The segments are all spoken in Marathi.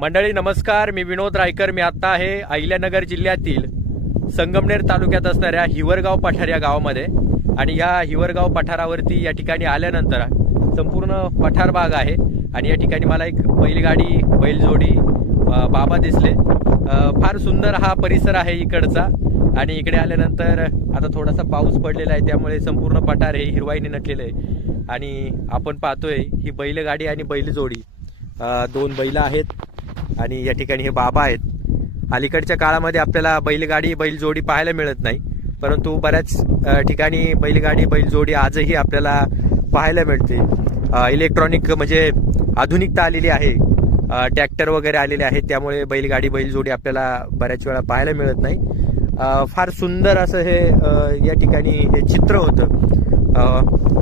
मंडळी नमस्कार, मी विनोद रायकर. मी आत्ता आहे अहिल्यानगर जिल्ह्यातील संगमनेर तालुक्यात असणाऱ्या हिवरगाव पठार या गावामध्ये. आणि या हिवरगाव पठारावरती या ठिकाणी आल्यानंतर संपूर्ण पठार बाग आहे आणि या ठिकाणी मला एक बैलगाडी बैलजोडी बाबा दिसले. फार सुंदर हा परिसर आहे इकडचा. आणि इकडे आल्यानंतर आता थोडासा पाऊस पडलेला आहे, त्यामुळे संपूर्ण पठार हे हिरवाईने नटलेलं आहे. आणि आपण पाहतोय ही बैलगाडी आणि बैलजोडी, दोन बैल आहेत आणि या ठिकाणी हे बाबा आहेत. अलीकडच्या काळामध्ये आपल्याला बैलगाडी बैलजोडी पाहायला मिळत नाही, परंतु बऱ्याच ठिकाणी बैलगाडी बैलजोडी आजही आपल्याला पाहायला मिळते. इलेक्ट्रॉनिक म्हणजे आधुनिकता आलेली आहे, ट्रॅक्टर वगैरे आलेले आहेत, त्यामुळे बैलगाडी बैलजोडी आपल्याला बऱ्याच वेळा पाहायला मिळत नाही. फार सुंदर असं हे या ठिकाणी हे चित्र होतं.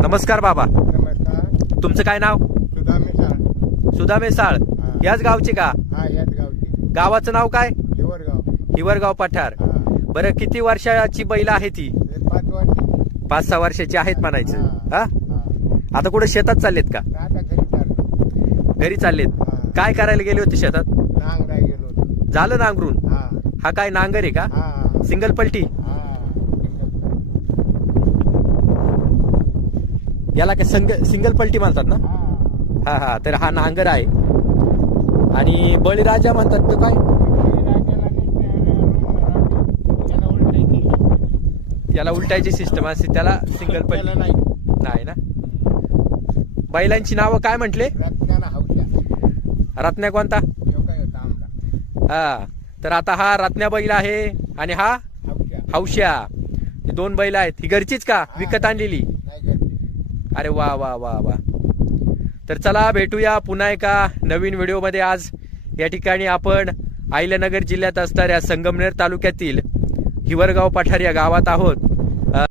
नमस्कार बाबा. नमस्कार. तुमचं काय नाव? सुधा मिसाळ. सुधा मेसाळ. याच गावचे का? हा, याच गावची. गावाचं नाव काय? हिवरगाव. हिवरगाव पठार. हा. बरं, किती वर्षाची बैल आहे ती? हे 5 वर्ष. 5-6 वर्षाची आहेत म्हणायचं. हा. हा, हा. आता कुठे शेतात चाललेत का? आता घरी चाललो. घरी चाललेत. हा. काय करायला गेले होते शेतात? नांगराय गेलो होतो. झालं नांगरून? हा. हा काय नांगर आहे का? हा. सिंगल पलटी? हा. याला काय सिंगल पलटी म्हणतात ना? हा. हा हा, तर हा नांगर आहे. आणि बळीराजा म्हणतात तो काय? याला उलटायची सिस्टम असते, त्याला सिंगल पलटी नाही. नाही ना. बैलांची नावं काय म्हटले? रत्नाला हौशा. रत्न्या कोणता? ह्यो काय होता आमला. हा, तर आता हा रत्न्या बैल आहे आणि हा हौशा. हौश्या. हे 2 बैल आहेत. ही घरचीच का विकत आणलेली? नाही घरची. अरे वा वा वा वा. तर चला भेटूया पुन्हा एका नवीन व्हिडिओमध्ये. आज या ठिकाणी आपण अहिल्यानगर जिल्ह्यात असणाऱ्या संगमनेर तालुक्यातील हिवरगाव पठार या गावात आहोत.